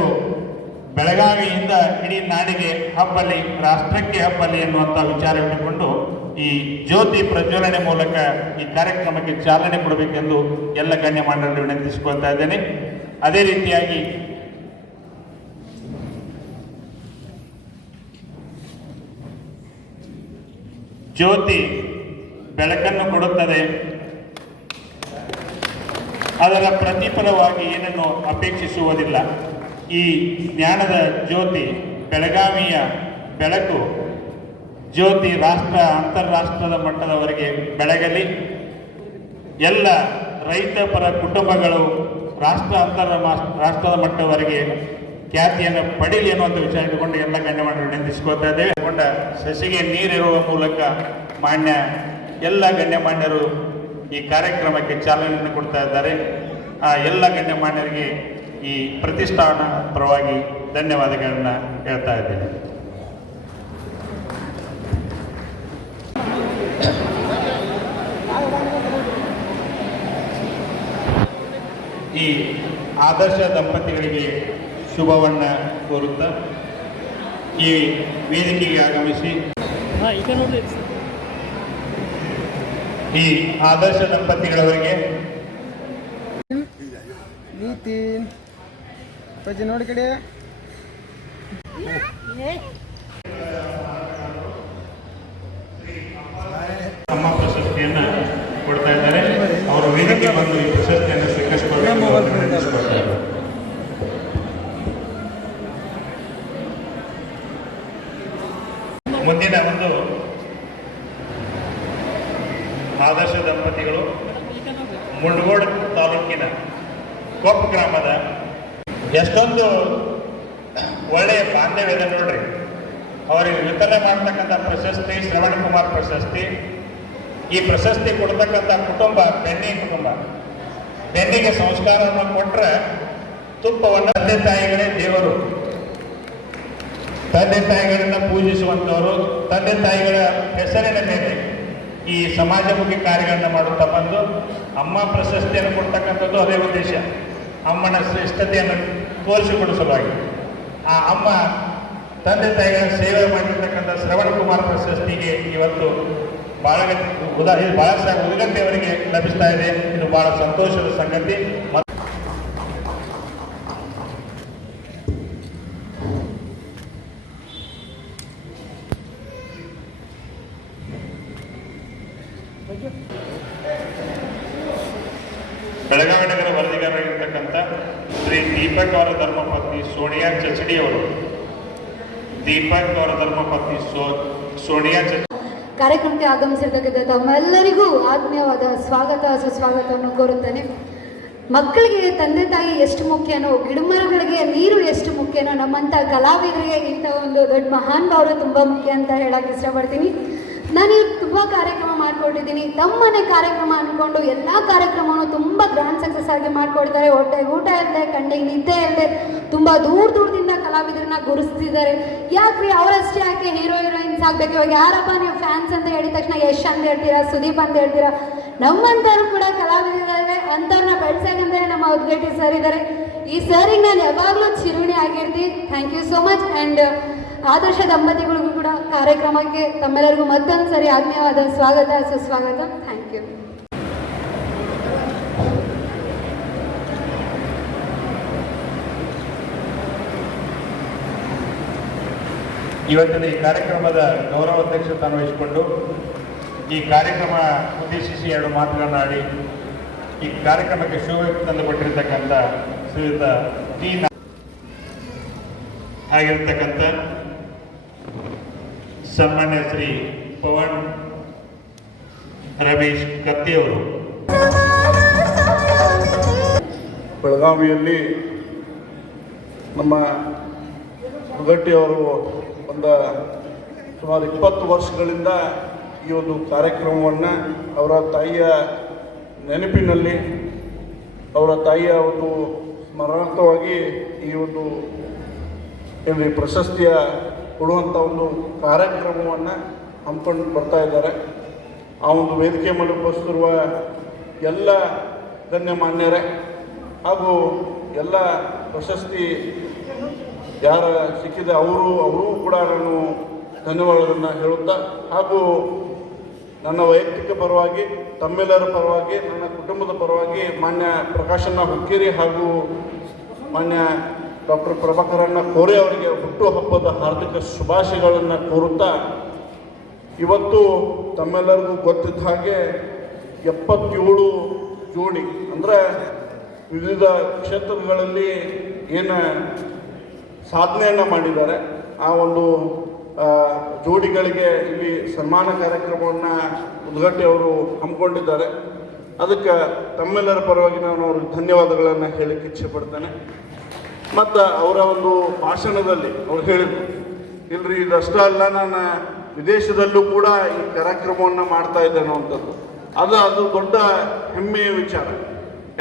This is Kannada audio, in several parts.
ಬೆಳಕು ಬೆಳಗಾವಿಯಿಂದ ಇಡೀ ನಾಡಿಗೆ ಹಬ್ಬಲಿ, ರಾಷ್ಟ್ರಕ್ಕೆ ಹಬ್ಬಲಿ ಎನ್ನುವಂಥ ವಿಚಾರ ಇಟ್ಟುಕೊಂಡು ಈ ಜ್ಯೋತಿ ಪ್ರಜ್ವಲನೆ ಮೂಲಕ ಈ ಕಾರ್ಯಕ್ರಮಕ್ಕೆ ಚಾಲನೆ ಕೊಡಬೇಕೆಂದು ಎಲ್ಲ ಗಣ್ಯಮಾನ್ಯರಲ್ಲಿ ವಿನಂತಿಸಿಕೊಳ್ತಾ ಇದ್ದೇನೆ. ಅದೇ ರೀತಿಯಾಗಿ ಜ್ಯೋತಿ ಬೆಳಕನ್ನು ಕೊಡುತ್ತದೆ. ಅದರ ಪ್ರತಿಫಲವಾಗಿ ಏನನ್ನು ಅಪೇಕ್ಷಿಸುವುದಿಲ್ಲ. ಈ ಜ್ಞಾನದ ಜ್ಯೋತಿ ಬೆಳಗಾವಿಯ ಬೆಳಕು ಜ್ಯೋತಿ ರಾಷ್ಟ್ರ ಅಂತಾರಾಷ್ಟ್ರದ ಮಟ್ಟದವರೆಗೆ ಬೆಳಗಲಿ. ಎಲ್ಲ ರೈತ ಪರ ಕುಟುಂಬಗಳು ರಾಷ್ಟ್ರ ಅಂತರ ರಾಷ್ಟ್ರದ ಮಟ್ಟದವರೆಗೆ ಖ್ಯಾತಿಯನ್ನು ಪಡೀಲಿ ಅನ್ನುವಂಥ ವಿಚಾರ ಇಟ್ಟುಕೊಂಡು ಎಲ್ಲ ಗಣ್ಯಮಾನ್ಯರು ವಿನಂತಿಸಿಕೊಳ್ತಾ ಇದ್ದೇವೆ. ಕೊಂಡ ಸಸಿಗೆ ನೀರಿರುವ ಮೂಲಕ ಮಾನ್ಯ ಎಲ್ಲ ಗಣ್ಯಮಾನ್ಯರು ಈ ಕಾರ್ಯಕ್ರಮಕ್ಕೆ ಚಾಲನೆಯನ್ನು ಕೊಡ್ತಾ ಇದ್ದಾರೆ. ಆ ಎಲ್ಲ ಗಣ್ಯಮಾನ್ಯರಿಗೆ ಈ ಪ್ರತಿಷ್ಠಾನ ಪರವಾಗಿ ಧನ್ಯವಾದಗಳನ್ನು ಹೇಳ್ತಾ ಇದ್ದೇನೆ. ಈ ಆದರ್ಶ ದಂಪತಿಗಳಿಗೆ ಶುಭವನ್ನ ಕೋರುತ್ತಾ ಈ ವೇದಿಕೆಗೆ ಆಗಮಿಸಿ ಈ ಆದರ್ಶ ದಂಪತಿಗಳವರಿಗೆ ನಿತಿನ್ ಪಜ್ಜಿ ನೋಡಿ ಕಡೆ. ಅಮ್ಮ ಪ್ರಶಸ್ತಿಯನ್ನ ಕೊಡ್ತಾ ಇದ್ದಾರೆ. ಅವರು ವೇದಿಕೆ ಬಂದು ಈ ಪ್ರಶಸ್ತಿಯನ್ನು ಸ್ವೀಕರಿಸಿಕೊಳ್ಳಬೇಕು ಅಂತ ವಿನಂತಿಸಿಕೊಳ್ತಾ ಇದ್ದಾರೆ. ಮುಂದಿನ ಒಂದು ಆದರ್ಶ ದಂಪತಿಗಳು ಮುಂಡಗೋಡ್ ತಾಲೂಕಿನ ಕೊಪ್ಪ ಗ್ರಾಮದ ಎಷ್ಟೊಂದು ಒಳ್ಳೆಯ ಬಾಂಧವ್ಯ ನೋಡ್ರಿ. ಅವರಿಗೆ ವಿತರಣೆ ಮಾಡ್ತಕ್ಕಂಥ ಪ್ರಶಸ್ತಿ, ಶ್ರವಣ ಕುಮಾರ್ ಪ್ರಶಸ್ತಿ, ಈ ಪ್ರಶಸ್ತಿ ಕೊಡ್ತಕ್ಕಂಥ ಕುಟುಂಬ, ಬೆನ್ನಿ ಕುಟುಂಬ. ಬೆನ್ನಿಗೆ ಸಂಸ್ಕಾರವನ್ನು ಕೊಟ್ಟರೆ ತುಪ್ಪವನ್ನು ತಂದೆ ತಾಯಿಗಳೇ ದೇವರು. ತಂದೆ ತಾಯಿಗಳನ್ನ ಪೂಜಿಸುವಂಥವರು, ತಂದೆ ತಾಯಿಗಳ ಹೆಸರಿನ ಮೇಲೆ ಈ ಸಮಾಜಮುಖಿ ಕಾರ್ಯಗಳನ್ನು ಮಾಡುತ್ತಾ ಬಂದು ಅಮ್ಮ ಪ್ರಶಸ್ತಿಯನ್ನು ಕೊಡ್ತಕ್ಕಂಥದ್ದು ಅದೇ ಉದ್ದೇಶ. ಅಮ್ಮನ ಶ್ರೇಷ್ಠತೆಯನ್ನು ತೋರಿಸಿಕೊಡುವ ಸಲುವಾಗಿ ಆ ಅಮ್ಮ ತಂದೆ ತಾಯಿಗಳ ಸೇವೆ ಮಾಡಿರ್ತಕ್ಕಂಥ ಶ್ರವಣ ಕುಮಾರ್ ಪ್ರಶಸ್ತಿಗೆ ಇವತ್ತು ಬಹಳ ಉದಾ, ಇದು ಬಹಳ ಸ, ಉದಗತ್ತೆ ಅವರಿಗೆ ಲಭಿಸ್ತಾ ಇದೆ. ಇದು ಬಹಳ ಸಂತೋಷದ ಸಂಗತಿ ನಗರ ವರದಿಗಾರರಾಗಿರ್ತಕ್ಕಂಥ ಶ್ರೀ ದೀಪಕ್ ಅವರ ಧರ್ಮಪತ್ನಿ ಸೋನಿಯಾ ಚಚಡಿ ಅವರು. ದೀಪಕ್ ಅವರ ಧರ್ಮಪತ್ನಿ ಸೋ, ಸೋನಿಯಾ ಚಚಡಿ ಕಾರ್ಯಕ್ರಮಕ್ಕೆ ಆಗಮಿಸಿರ್ತಕ್ಕಂಥ ತಮ್ಮೆಲ್ಲರಿಗೂ ಆತ್ಮೀಯವಾದ ಸ್ವಾಗತ, ಸುಸ್ವಾಗತವನ್ನು ಕೋರುತ್ತೇನೆ. ಮಕ್ಕಳಿಗೆ ತಂದೆ ತಾಯಿ ಎಷ್ಟು ಮುಖ್ಯನೋ ಗಿಡಮರಗಳಿಗೆ ನೀರು ಎಷ್ಟು ಮುಖ್ಯನೋ ನಮ್ಮಂಥ ಕಲಾವಿದರಿಗೆ ಇಂಥ ಒಂದು ದೊಡ್ಡ ಮಹಾನ್ ಭಾವರು ತುಂಬ ಮುಖ್ಯ ಅಂತ ಹೇಳಕ್ಕೆ ಇಷ್ಟಪಡ್ತೀನಿ. ನಾನು ತುಂಬ ಕಾರ್ಯಕ್ರಮ ಮಾಡ್ಕೊಂಡಿದ್ದೀನಿ. ತಮ್ಮನೆ ಕಾರ್ಯಕ್ರಮ ಅಂದ್ಕೊಂಡು ಎಲ್ಲ ಕಾರ್ಯಕ್ರಮವನ್ನು ತುಂಬ ಗ್ರ್ಯಾಂಡ್ ಸಕ್ಸಸ್ ಆಗಿ ಮಾಡ್ಕೊಡ್ತಾರೆ. ಹೊಟ್ಟೆಗೆ ಊಟ ಇಲ್ಲದೆ ಕಣ್ಣಿಗೆ ನಿದ್ದೆ ಇಲ್ಲದೆ ತುಂಬ ದೂರ ದೂರದಿಂದ ಕಲಾವಿದರನ್ನ ಗುರುಸ್ತಿದ್ದಾರೆ ಯಾಕ್ರಿ ಅವರಷ್ಟೇ ಯಾಕೆ ಹೀರೋ ಹೀರೋಯಿನ್ಸ್ ಆಗಬೇಕು? ಇವಾಗ ಯಾರಪ್ಪ ನೀವು ಫ್ಯಾನ್ಸ್ ಅಂತ ಹೇಳಿದ ತಕ್ಷಣ ಯಶ್ ಅಂತ ಹೇಳ್ತೀರಾ, ಸುದೀಪ್ ಅಂತ ಹೇಳ್ತೀರಾ? ನಮ್ಮಂಥವ್ರು ಕೂಡ ಕಲಾವಿದರಿದ್ದಾರೆ. ಅಂಥವ್ರನ್ನ ಬೆಳೆಸೋಕಂದ್ರೆ ನಮ್ಮ ಉದ್ಘಾಟಿ ಸರ್ ಇದ್ದಾರೆ ಈ ಸರಿಗೆ ನಾನು ಯಾವಾಗಲೂ ಚಿರುಣಿ ಆಗಿರ್ತೀನಿ. Thank you so much and ಆದರ್ಶ ದಂಪತಿಗಳಿಗೂ ಕೂಡ ಕಾರ್ಯಕ್ರಮಕ್ಕೆ ತಮ್ಮೆಲ್ಲರಿಗೂ ಮತ್ತೊಂದು ಸರಿ ಆತ್ಮೀಯವಾದ ಸ್ವಾಗತ, ಸುಸ್ವಾಗತ. ಥ್ಯಾಂಕ್ ಯು ಇವತ್ತಿನ ಈ ಕಾರ್ಯಕ್ರಮದ ಗೌರವಾಧ್ಯಕ್ಷತೆಯನ್ನು ವಹಿಸಿಕೊಂಡು ಈ ಕಾರ್ಯಕ್ರಮ ಉದ್ದೇಶಿಸಿ ಎರಡು ಮಾತುಗಳನ್ನಾಡಿ ಈ ಕಾರ್ಯಕ್ರಮಕ್ಕೆ ಶುಭ ತಂದುಕೊಟ್ಟಿರ್ತಕ್ಕಂಥ ಶ್ರೀಯುತ ಟಿ ಹಾಗಿರ್ತಕ್ಕಂಥ ಸನ್ಮಾನ್ಯ ಶ್ರೀ ಪವನ್ ರಮೇಶ್ ಕತ್ತಿಯವರು ಬೆಳಗಾವಿಯಲ್ಲಿ ನಮ್ಮ ಅವರು ಒಂದು ಸುಮಾರು ಇಪ್ಪತ್ತು ವರ್ಷಗಳಿಂದ ಈ ಒಂದು ಕಾರ್ಯಕ್ರಮವನ್ನು ಅವರ ತಾಯಿಯ ನೆನಪಿನಲ್ಲಿ, ಅವರ ತಾಯಿಯ ಒಂದು ಸ್ಮರಣಾರ್ಥವಾಗಿ ಈ ಒಂದು ಪ್ರಶಸ್ತಿಯ ಕೊಡುವಂಥ ಒಂದು ಕಾರ್ಯಕ್ರಮವನ್ನು ಹಮ್ಮಿಕೊಂಡು ಬರ್ತಾ ಇದ್ದಾರೆ. ಆ ಒಂದು ವೇದಿಕೆ ಮೇಲೆ ಎಲ್ಲ ಗಣ್ಯಮಾನ್ಯರೇ ಹಾಗೂ ಎಲ್ಲ ಪ್ರಶಸ್ತಿ ಯಾರ ಸಿಕ್ಕಿದೆ ಅವರು, ಅವರೂ ಕೂಡ ನಾನು ಧನ್ಯವಾದಗಳನ್ನು ಹೇಳುತ್ತಾ ಹಾಗೂ ನನ್ನ ವೈಯಕ್ತಿಕ ಪರವಾಗಿ, ತಮ್ಮೆಲ್ಲರ ಪರವಾಗಿ, ನನ್ನ ಕುಟುಂಬದ ಪರವಾಗಿ ಮಾನ್ಯ ಪ್ರಕಾಶಣ್ಣ ಹುಕ್ಕೇರಿ ಹಾಗೂ ಮಾನ್ಯ ಡಾಕ್ಟರ್ ಪ್ರಭಾಕರಣ್ಣ ಕೋರೆ ಅವರಿಗೆ ಹುಟ್ಟುಹಬ್ಬದ ಹಾರ್ದಿಕ ಶುಭಾಶಯಗಳನ್ನು ಕೋರುತ್ತಾ, ಇವತ್ತು ತಮ್ಮೆಲ್ಲರಿಗೂ ಗೊತ್ತಿದ್ದ ಹಾಗೆ ಎಪ್ಪತ್ತೇಳು ಜೋಡಿ, ಅಂದರೆ ವಿವಿಧ ಕ್ಷೇತ್ರಗಳಲ್ಲಿ ಏನು ಸಾಧನೆಯನ್ನು ಮಾಡಿದ್ದಾರೆ. ಆ ಒಂದು ಜೋಡಿಗಳಿಗೆ ಇಲ್ಲಿ ಸನ್ಮಾನ ಕಾರ್ಯಕ್ರಮವನ್ನು ಉದ್ಘಾಟಿ ಅವರು ಹಮ್ಮಿಕೊಂಡಿದ್ದಾರೆ. ಅದಕ್ಕೆ ತಮ್ಮೆಲ್ಲರ ಪರವಾಗಿ ನಾನು ಅವ್ರಿಗೆ ಧನ್ಯವಾದಗಳನ್ನು ಹೇಳಕ್ಕೆ ಇಚ್ಛೆ ಪಡ್ತೇನೆ. ಮತ್ತು ಅವರ ಒಂದು ಭಾಷಣದಲ್ಲಿ ಅವ್ರು ಹೇಳಿದ್ರು. ಇಲ್ರಿ, ಇದಷ್ಟೇ ಅಲ್ಲ, ನಾನು ವಿದೇಶದಲ್ಲೂ ಕೂಡ ಈ ಕಾರ್ಯಕ್ರಮವನ್ನು ಮಾಡ್ತಾ ಇದ್ದೇನೆ ಅನ್ನುವಂಥದ್ದು ಅದು ಅದು ದೊಡ್ಡ ಹೆಮ್ಮೆಯ ವಿಚಾರ.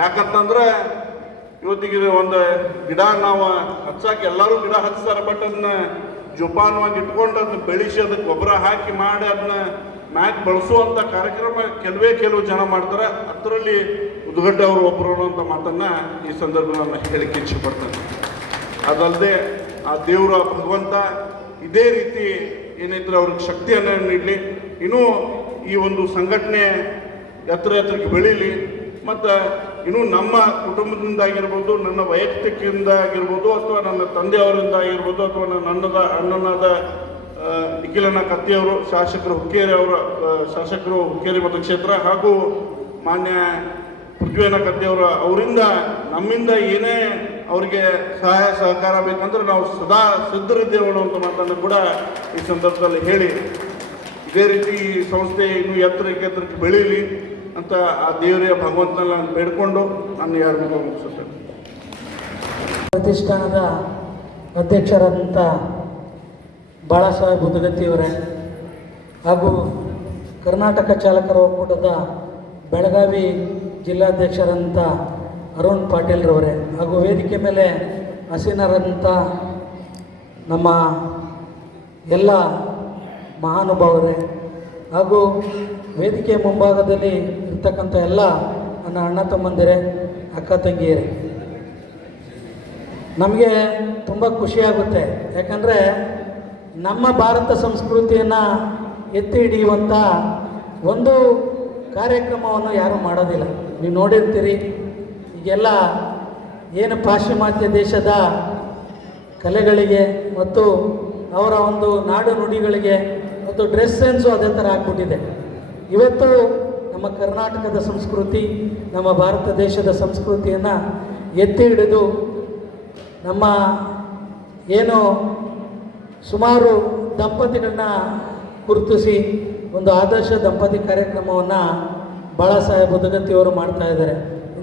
ಯಾಕಂತಂದ್ರೆ, ಇವತ್ತಿಗೆ ಒಂದು ಗಿಡ ನಾವು ಹಚ್ಚಾಕ ಎಲ್ಲರೂ ಗಿಡ ಹಚ್ತಾರೆ ಬಟ್ ಅದನ್ನ ಜೋಪಾನವಾಗಿ ಇಟ್ಕೊಂಡು ಅದನ್ನ ಬೆಳೆಸಿ, ಅದಕ್ಕೆ ಗೊಬ್ಬರ ಹಾಕಿ ಮಾಡಿ ಅದನ್ನ ಮ್ಯಾಕ್ ಬಳಸುವಂಥ ಕಾರ್ಯಕ್ರಮ ಕೆಲವೇ ಕೆಲವು ಜನ ಮಾಡ್ತಾರೆ. ಅದರಲ್ಲಿ ಉದ್ಘಟ್ಟ ಅವರು ಒಬ್ಬರು ಅನ್ನುವಂಥ ಮಾತನ್ನ ಈ ಸಂದರ್ಭದಲ್ಲಿ ನಾನು ಹೇಳಕ್ಕೆ ಇಚ್ಛೆ ಪಡ್ತೇನೆ. ಅದಲ್ಲದೆ ಆ ದೇವರ ಭಗವಂತ ಇದೇ ರೀತಿ ಏನಿದ್ರೆ ಅವ್ರಿಗೆ ಶಕ್ತಿಯನ್ನು ನೀಡಲಿ. ಇನ್ನೂ ಈ ಒಂದು ಸಂಘಟನೆ ಎತ್ತರ ಎತ್ತರಕ್ಕೆ ಬೆಳೀಲಿ. ಮತ್ತು ಇನ್ನೂ ನಮ್ಮ ಕುಟುಂಬದಿಂದ ಆಗಿರ್ಬೋದು ನನ್ನ ವೈಯಕ್ತಿಕದಿಂದ ಆಗಿರ್ಬೋದು ಅಥವಾ ನನ್ನ ತಂದೆಯವರಿಂದ ಆಗಿರ್ಬೋದು ಅಥವಾ ನನ್ನ ಅಣ್ಣದ ಅಣ್ಣನಾದ ನಿಖಿಲನ ಕತ್ತಿಯವರು, ಶಾಸಕರು ಹುಕ್ಕೇರಿ ಅವರ ಶಾಸಕರು ಹುಕ್ಕೇರಿ ಮತಕ್ಷೇತ್ರ ಹಾಗೂ ಮಾನ್ಯ ಪೃಥ್ವಿಯನ್ನ ಕತ್ತಿಯವರ, ಅವರಿಂದ ನಮ್ಮಿಂದ ಏನೇ ಅವರಿಗೆ ಸಹಾಯ, ಸಹಕಾರ ಬೇಕಂದ್ರೆ ನಾವು ಸದಾ ಸಿದ್ಧರಿದ್ದೇವೆ ಅನ್ನುವಂಥ ಮಾತನ್ನು ಕೂಡ ಈ ಸಂದರ್ಭದಲ್ಲಿ ಹೇಳಿ. ಇದೇ ರೀತಿ ಈ ಸಂಸ್ಥೆ ಇನ್ನೂ ಎತ್ತರಕ್ಕೆ ಎತ್ತರಕ್ಕೆ ಬೆಳೀಲಿ ಅಂತ ಆ ದೇವರಿಯ ಭಗವಂತನಲ್ಲಿ ನಾನು ಬೇಡ್ಕೊಂಡು ನಾನು ಯಾರು ಮಾತು ಮುಗಿಸುತ್ತೇನೆ. ಪ್ರತಿಷ್ಠಾನದ ಅಧ್ಯಕ್ಷರಾದಂಥ ಬಾಳಾಸಾಹೇಬ್ ಬುದ್ಧಗತ್ತಿಯವರೇ ಹಾಗೂ ಕರ್ನಾಟಕ ಚಾಲಕರ ಒಕ್ಕೂಟದ ಬೆಳಗಾವಿ ಜಿಲ್ಲಾಧ್ಯಕ್ಷರಾದಂಥ ಅರುಣ್ ಪಾಟೀಲ್ರವರೇ ಹಾಗೂ ವೇದಿಕೆ ಮೇಲೆ ಹಸೀನರಾದಂಥ ನಮ್ಮ ಎಲ್ಲ ಮಹಾನುಭಾವರೇ, ಹಾಗೂ ವೇದಿಕೆ ಮುಂಭಾಗದಲ್ಲಿ ಇರ್ತಕ್ಕಂಥ ಎಲ್ಲ ನನ್ನ ಅಣ್ಣ ತಮ್ಮಂದಿರೇ, ಅಕ್ಕ ತಂಗಿಯರೇ. ನಮಗೆ ತುಂಬ ಖುಷಿಯಾಗುತ್ತೆ ಯಾಕಂದರೆ ನಮ್ಮ ಭಾರತ ಸಂಸ್ಕೃತಿಯನ್ನು ಎತ್ತಿ ಹಿಡಿಯುವಂಥ ಒಂದು ಕಾರ್ಯಕ್ರಮವನ್ನು ಯಾರೂ ಮಾಡೋದಿಲ್ಲ. ನೀವು ನೋಡಿರ್ತೀರಿ ಈಗೆಲ್ಲ ಏನು ಪಾಶ್ಚಿಮಾತ್ಯ ದೇಶದ ಕಲೆಗಳಿಗೆ ಮತ್ತು ಅವರ ಒಂದು ನಾಡು ನುಡಿಗಳಿಗೆ ಮತ್ತು ಡ್ರೆಸ್ ಸೆನ್ಸು ಅದೇ ಥರ ಆಗ್ಬಿಟ್ಟಿದೆ. ಇವತ್ತು ನಮ್ಮ ಕರ್ನಾಟಕದ ಸಂಸ್ಕೃತಿ, ನಮ್ಮ ಭಾರತ ದೇಶದ ಸಂಸ್ಕೃತಿಯನ್ನು ಎತ್ತಿ ಹಿಡಿದು ನಮ್ಮ ಏನು ಸುಮಾರು ದಂಪತಿಗಳನ್ನ ಗುರುತಿಸಿ ಒಂದು ಆದರ್ಶ ದಂಪತಿ ಕಾರ್ಯಕ್ರಮವನ್ನು ಬಾಳಾಸಾಹೇಬ್ ಉದಗತ್ತಿಯವರು ಮಾಡ್ತಾ ಇದ್ದಾರೆ.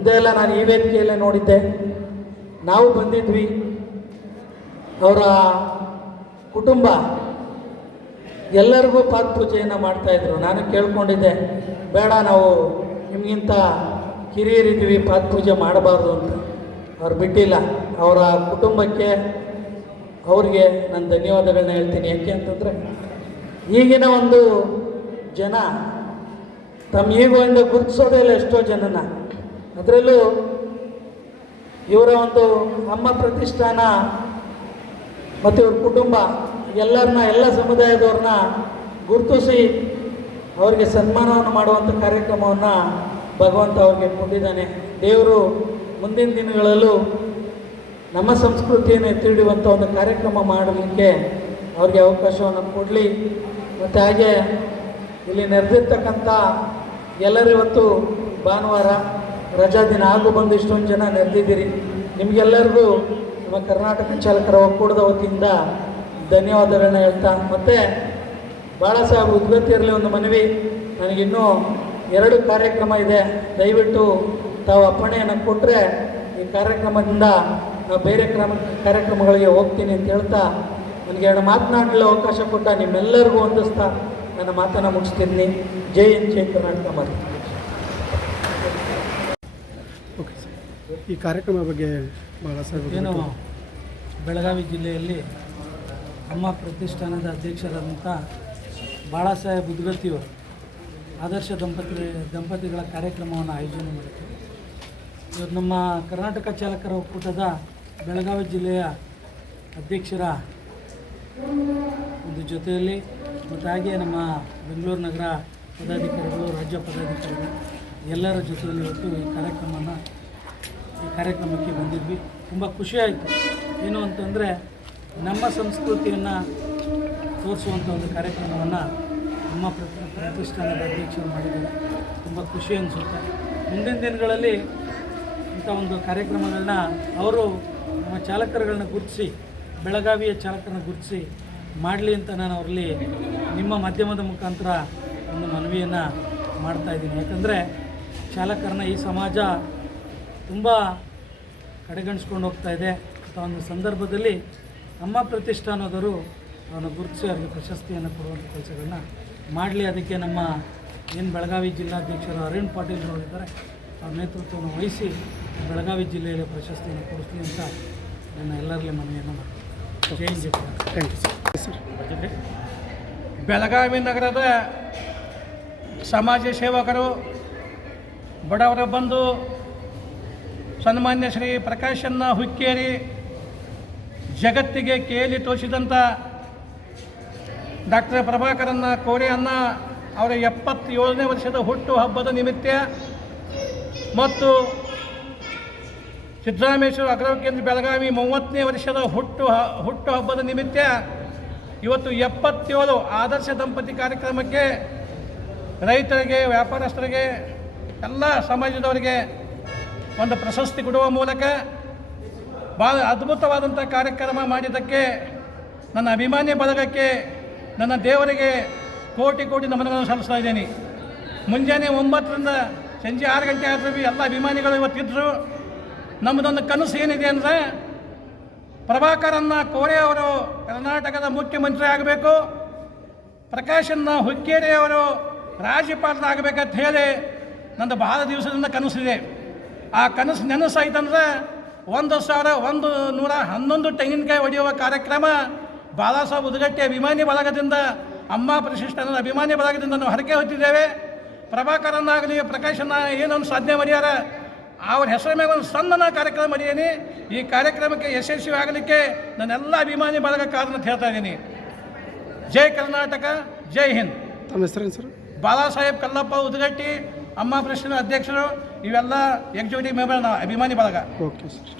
ಹಿಂದೆ ಎಲ್ಲ ನಾನು ಈ ವೇದಿಕೆಯಲ್ಲೇ ನೋಡಿದ್ದೆ. ನಾವು ಬಂದಿದ್ವಿ ಅವರ ಕುಟುಂಬ. ಎಲ್ಲರಿಗೂ ಪಾದ ಪೂಜೆಯನ್ನು ಮಾಡ್ತಾಯಿದ್ರು ನಾನು ಕೇಳ್ಕೊಂಡಿದ್ದೆ, ಬೇಡ, ನಾವು ನಿಮಗಿಂತ ಕಿರಿಯರಿದ್ದೀವಿ, ಪಾದ ಪೂಜೆ ಮಾಡಬಾರ್ದು ಅಂತ. ಅವ್ರು ಬಿಟ್ಟಿಲ್ಲ. ಅವರ ಕುಟುಂಬಕ್ಕೆ ಅವ್ರಿಗೆ ನಾನು ಧನ್ಯವಾದಗಳನ್ನ ಹೇಳ್ತೀನಿ. ಯಾಕೆ ಅಂತಂದರೆ, ಈಗಿನ ಒಂದು ಜನ ತಮ್ಮ ಈಗೋಯಿಂದ ಗುರುತಿಸೋದೇ ಇಲ್ಲ ಎಷ್ಟೋ ಜನನ. ಅದರಲ್ಲೂ ಇವರ ಒಂದು ನಮ್ಮ ಪ್ರತಿಷ್ಠಾನ ಮತ್ತು ಇವ್ರ ಕುಟುಂಬ, ಎಲ್ಲರನ್ನ, ಎಲ್ಲ ಸಮುದಾಯದವ್ರನ್ನ ಗುರುತಿಸಿ ಅವರಿಗೆ ಸನ್ಮಾನವನ್ನು ಮಾಡುವಂಥ ಕಾರ್ಯಕ್ರಮವನ್ನು ಭಗವಂತ ಅವ್ರಿಗೆ ಕೊಟ್ಟಿದ್ದಾನೆ. ದೇವರು ಮುಂದಿನ ದಿನಗಳಲ್ಲೂ ನಮ್ಮ ಸಂಸ್ಕೃತಿಯನ್ನು ಎತ್ತಿ ಹಿಡಿಯುವಂಥ ಒಂದು ಕಾರ್ಯಕ್ರಮ ಮಾಡಲಿಕ್ಕೆ ಅವ್ರಿಗೆ ಅವಕಾಶವನ್ನು ಕೊಡಲಿ. ಮತ್ತು ಹಾಗೆ ಇಲ್ಲಿ ನೆರೆದಿರ್ತಕ್ಕಂಥ ಎಲ್ಲರಿವತ್ತು ಭಾನುವಾರ ರಜಾ ದಿನ ಆಗು ಬಂದು ಇಷ್ಟೊಂದು ಜನ ನೆರೆದಿದ್ದೀರಿ. ನಿಮಗೆಲ್ಲರಿಗೂ ನಮ್ಮ ಕರ್ನಾಟಕ ಚಾಲಕರ ಒಕ್ಕೂಟದ ವತಿಯಿಂದ ಧನ್ಯವಾದಗಳನ್ನ ಹೇಳ್ತಾ, ಮತ್ತು ಬಾಳಾಸಾಹೇಬ್ ಇರಲಿ ಒಂದು ಮನವಿ. ನನಗಿನ್ನೂ ಎರಡು ಕಾರ್ಯಕ್ರಮ ಇದೆ. ದಯವಿಟ್ಟು ತಾವು ಅಪ್ಪಣೆಯನ್ನು ಕೊಟ್ಟರೆ ಈ ಕಾರ್ಯಕ್ರಮದಿಂದ ನಾವು ಬೇರೆ ಕ್ರಮ, ಕಾರ್ಯಕ್ರಮಗಳಿಗೆ ಹೋಗ್ತೀನಿ ಅಂತ ಹೇಳ್ತಾ, ನನಗೆ ಎರಡು ಮಾತನಾಡಲು ಅವಕಾಶ ಕೊಟ್ಟ ನಿಮ್ಮೆಲ್ಲರಿಗೂ ಹೊಂದಿಸ್ತಾ ನನ್ನ ಮಾತನ್ನು ಮುಗಿಸ್ತೀನಿ ಜೈ ಹಿಂದ್, ಜೈ ಕರ್ನಾಟಕ ಮಾತು ಓಕೆ ಸರ್ ಈ ಕಾರ್ಯಕ್ರಮ ಬಗ್ಗೆ ಭಾಳ ಏನು ಬೆಳಗಾವಿ ಜಿಲ್ಲೆಯಲ್ಲಿ ನಮ್ಮ ಪ್ರತಿಷ್ಠಾನದ ಅಧ್ಯಕ್ಷರಾದಂಥ ಬಾಳಾಸಾಹೇಬ್ ಉದ್ಗತ್ತಿಯವರು ಆದರ್ಶ ದಂಪತಿ ದಂಪತಿಗಳ ಕಾರ್ಯಕ್ರಮವನ್ನು ಆಯೋಜನೆ ಮಾಡಿತು ಇವತ್ತು ನಮ್ಮ ಕರ್ನಾಟಕ ಚಾಲಕರ ಒಕ್ಕೂಟದ ಬೆಳಗಾವಿ ಜಿಲ್ಲೆಯ ಅಧ್ಯಕ್ಷರ ಒಂದು ಜೊತೆಯಲ್ಲಿ ಮತ್ತು ಹಾಗೆ ನಮ್ಮ ಬೆಂಗಳೂರು ನಗರ ಪದಾಧಿಕಾರಿಗಳು, ರಾಜ್ಯ ಪದಾಧಿಕಾರಿಗಳು ಎಲ್ಲರ ಜೊತೆಯಲ್ಲಿ ಇವತ್ತು ಈ ಕಾರ್ಯಕ್ರಮನ ಈ ಕಾರ್ಯಕ್ರಮಕ್ಕೆ ಬಂದಿದ್ವಿ. ತುಂಬ ಖುಷಿಯಾಯಿತು ಏನು ಅಂತಂದರೆ ನಮ್ಮ ಸಂಸ್ಕೃತಿಯನ್ನು ತೋರಿಸುವಂಥ ಒಂದು ಕಾರ್ಯಕ್ರಮವನ್ನು ನಮ್ಮ ಪ್ರತಿ ಪ್ರತಿಷ್ಠಾನದ ಅಧ್ಯಕ್ಷರು ಮಾಡಿದ್ದಾರೆ. ತುಂಬ ಖುಷಿ ಅನಿಸುತ್ತೆ. ಮುಂದಿನ ದಿನಗಳಲ್ಲಿ ಇಂಥ ಒಂದು ಕಾರ್ಯಕ್ರಮಗಳನ್ನ ಅವರು ನಮ್ಮ ಚಾಲಕರುಗಳನ್ನ ಗುರುತಿಸಿ, ಬೆಳಗಾವಿಯ ಚಾಲಕರನ್ನ ಗುರುತಿಸಿ ಮಾಡಲಿ ಅಂತ ನಾನು ಅವರಲ್ಲಿ ನಿಮ್ಮ ಮಾಧ್ಯಮದ ಮುಖಾಂತರ ಒಂದು ಮನವಿಯನ್ನು ಮಾಡ್ತಾಯಿದ್ದೀನಿ ಯಾಕಂದರೆ ಚಾಲಕರನ್ನ ಈ ಸಮಾಜ ತುಂಬ ಕಡೆಗಣಿಸ್ಕೊಂಡು ಹೋಗ್ತಾ ಇದೆ. ಅಂತ ಒಂದು ಸಂದರ್ಭದಲ್ಲಿ ನಮ್ಮ ಪ್ರತಿಷ್ಠಾನದವರು ಅವನ ಗುರುತಿಸಿ ಅವರಿಗೆ ಪ್ರಶಸ್ತಿಯನ್ನು ಕೊಡುವಂಥ ಕೆಲಸಗಳನ್ನ ಮಾಡಲಿ. ಅದಕ್ಕೆ ನಮ್ಮ ಏನು ಬೆಳಗಾವಿ ಜಿಲ್ಲಾಧ್ಯಕ್ಷರು ಅರವಿಂದ್ ಪಾಟೀಲ್ ಅವರಿದ್ದಾರೆ ಅವ್ರ ನೇತೃತ್ವವನ್ನು ವಹಿಸಿ ಬೆಳಗಾವಿ ಜಿಲ್ಲೆಯಲ್ಲಿ ಪ್ರಶಸ್ತಿಯನ್ನು ಕೊಡಿಸ್ಲಿ ಅಂತ ನನ್ನ ಎಲ್ಲರಲ್ಲಿ ಮನವಿಯನ್ನು ಮಾಡ್ತೀನಿ. ಬೆಳಗಾವಿ ನಗರದ ಸಮಾಜ ಸೇವಕರು ಬಡವರ ಬಂಧು ಸನ್ಮಾನ್ಯ ಶ್ರೀ ಪ್ರಕಾಶನ್ನ ಹುಕ್ಕೇರಿ ಜಗತ್ತಿಗೆ ಕೇಳಿ ತೋರಿಸಿದಂಥ ಡಾಕ್ಟರ್ ಪ್ರಭಾಕರನ್ನ ಕೋರೆಯನ್ನ ಅವರ ಎಪ್ಪತ್ತೇಳನೇ ವರ್ಷದ ಹುಟ್ಟು ಹಬ್ಬದ ನಿಮಿತ್ತ ಮತ್ತು ಸಿದ್ದರಾಮೇಶ್ವರ ಅಗ್ರವ ಕೇಂದ್ರ ಬೆಳಗಾವಿ ಮೂವತ್ತನೇ ವರ್ಷದ ಹುಟ್ಟು ಹುಟ್ಟು ಹಬ್ಬದ ನಿಮಿತ್ತ ಇವತ್ತು ಎಪ್ಪತ್ತೇಳು ಆದರ್ಶ ದಂಪತಿ ಕಾರ್ಯಕ್ರಮಕ್ಕೆ ರೈತರಿಗೆ, ವ್ಯಾಪಾರಸ್ಥರಿಗೆ, ಎಲ್ಲ ಸಮಾಜದವರಿಗೆ ಒಂದು ಪ್ರಶಸ್ತಿ ಕೊಡುವ ಮೂಲಕ ಭಾಳ ಅದ್ಭುತವಾದಂಥ ಕಾರ್ಯಕ್ರಮ ಮಾಡಿದ್ದಕ್ಕೆ, ನನ್ನ ಅಭಿಮಾನಿ ಬಳಗಕ್ಕೆ, ನನ್ನ ದೇವರಿಗೆ ಕೋಟಿ ಕೋಟಿ ನಮನಗಳನ್ನು ಸಲ್ಲಿಸ್ತಾ ಇದ್ದೀನಿ. ಮುಂಜಾನೆ ಒಂಬತ್ತರಿಂದ ಸಂಜೆ ಆರು ಗಂಟೆ ಆದರೂ ಬಿ ಎಲ್ಲ ಅಭಿಮಾನಿಗಳು ಇವತ್ತಿದ್ದರು ನಮ್ಮದೊಂದು ಕನಸು ಏನಿದೆ ಅಂದರೆ, ಪ್ರಭಾಕರನ್ನ ಕೋರೆ ಅವರು ಕರ್ನಾಟಕದ ಮುಖ್ಯಮಂತ್ರಿ ಆಗಬೇಕು, ಪ್ರಕಾಶನ್ನ ಹುಕ್ಕೇರಿಯವರು ರಾಜ್ಯಪಾಲರಾಗಬೇಕಂತ ಹೇಳಿ ನಂದು ಬಹಳ ದಿವಸದಿಂದ ಕನಸಿದೆ. ಆ ಕನಸು ನೆನಸಾಯ್ತಂದ್ರೆ ಒಂದು ಸಾವಿರ ಒಂದು ನೂರ ಹನ್ನೊಂದು ತೆಂಗಿನಕಾಯಿ ಹೊಡೆಯುವ ಕಾರ್ಯಕ್ರಮ ಬಾಲಾ ಸಾಹೇಬ್ ಉದಗಟ್ಟಿ ಅಭಿಮಾನಿ ಬಳಗದಿಂದ ಅಮ್ಮ ಪ್ರಶಿಷ್ಟ ಅಭಿಮಾನಿ ಬಳಗದಿಂದ ನಾವು ಹರಕೆ ಹೊತ್ತಿದ್ದೇವೆ. ಪ್ರಭಾಕರನ್ನಾಗಲಿ ಪ್ರಕಾಶನ ಏನೊಂದು ಸಾಧನೆ ಮಾಡ್ಯಾರ ಅವ್ರ ಹೆಸರ ಮೇಲೆ ಒಂದು ಸಣ್ಣ ಕಾರ್ಯಕ್ರಮ ಮರೆಯೇನಿ ಈ ಕಾರ್ಯಕ್ರಮಕ್ಕೆ ಯಶಸ್ವಿ ಆಗಲಿಕ್ಕೆ ನನ್ನೆಲ್ಲ ಅಭಿಮಾನಿ ಬಳಗ ಕಾರಣ ಅಂತ ಹೇಳ್ತಾ ಇದ್ದೀನಿ. ಜೈ ಕರ್ನಾಟಕ ಜೈ ಹಿಂದ್. ತಮ್ಮ ಹೆಸರೇನು ಸರ್? ಬಾಲಾ ಸಾಹೇಬ್ ಕಲ್ಲಪ್ಪ ಉದಗಟ್ಟಿ ಅಮ್ಮ ಪ್ರಶ್ನೆ ಅಧ್ಯಕ್ಷರು ಇವೆಲ್ಲ ಎಕ್ಸಿಕ್ಯೂಟಿವ್ ಮೆಂಬರ್ ಅಭಿಮಾನಿ ಬಳಗ. Okay sir